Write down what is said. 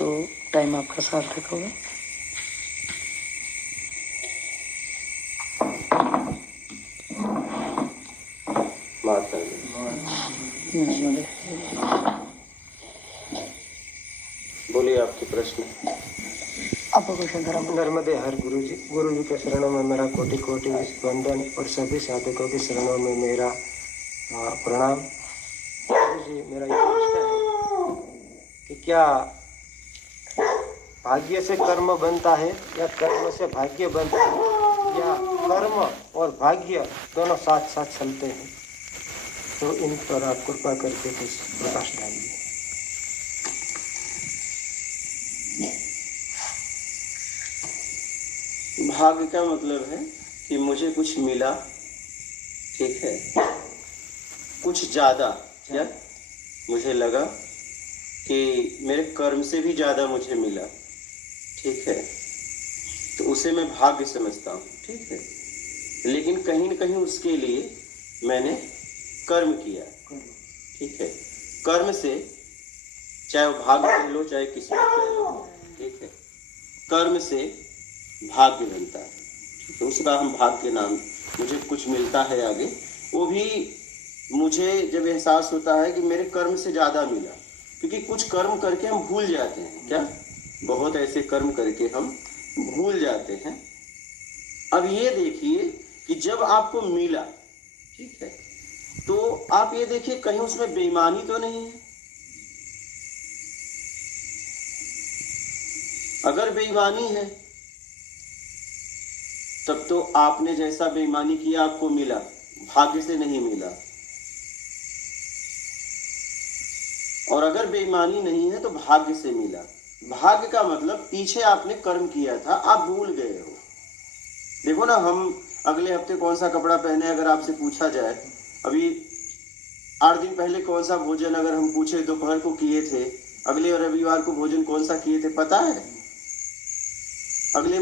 तो टाइम आपका सार्थक होगा। बोलिए आपके प्रश्न। आपका क्वेश्चन था। नर्मदे हर गुरु जी के शरणों में मेरा कोटि कोटि वंदन और सभी साधकों के शरणों में मेरा प्रणाम। गुरु जी, मेरा ये प्रश्न है कि क्या भाग्य से कर्म बनता है या कर्म से भाग्य बनता है, या कर्म और भाग्य दोनों साथ साथ चलते हैं? तो इन पर आप कृपा करके कुछ प्रकाश डालिए। भाग्य का मतलब है कि मुझे कुछ मिला, ठीक है, कुछ ज्यादा, या मुझे लगा कि मेरे कर्म से भी ज्यादा मुझे मिला, ठीक है, तो उसे मैं भाग्य समझता हूँ, ठीक है। लेकिन कहीं न कहीं उसके लिए मैंने कर्म किया, ठीक है। कर्म से, चाहे वो भाग्य कह लो चाहे किस्मत कह लो, ठीक है, कर्म से भाग्य बनता है, ठीक है। उसका हम भाग्य नाम, मुझे कुछ मिलता है आगे, वो भी मुझे जब एहसास होता है कि मेरे कर्म से ज़्यादा मिला, क्योंकि कुछ कर्म करके हम भूल जाते हैं, क्या, बहुत ऐसे कर्म करके हम भूल जाते हैं। अब ये देखिए कि जब आपको मिला, ठीक है, तो आप ये देखिए कहीं उसमें बेईमानी तो नहीं है। अगर बेईमानी है तब तो आपने जैसा बेईमानी किया आपको मिला, भाग्य से नहीं मिला। और अगर बेईमानी नहीं है तो भाग्य से मिला। भाग्य का मतलब पीछे आपने कर्म किया था, आप भूल गए हो। देखो ना, हम अगले हफ्ते कौन सा कपड़ा पहने अगर आपसे पूछा जाए, अभी 8 दिन पहले कौन सा भोजन अगर हम पूछे दोपहर को किए थे, अगले रविवार को भोजन कौन सा किए थे पता है? अगले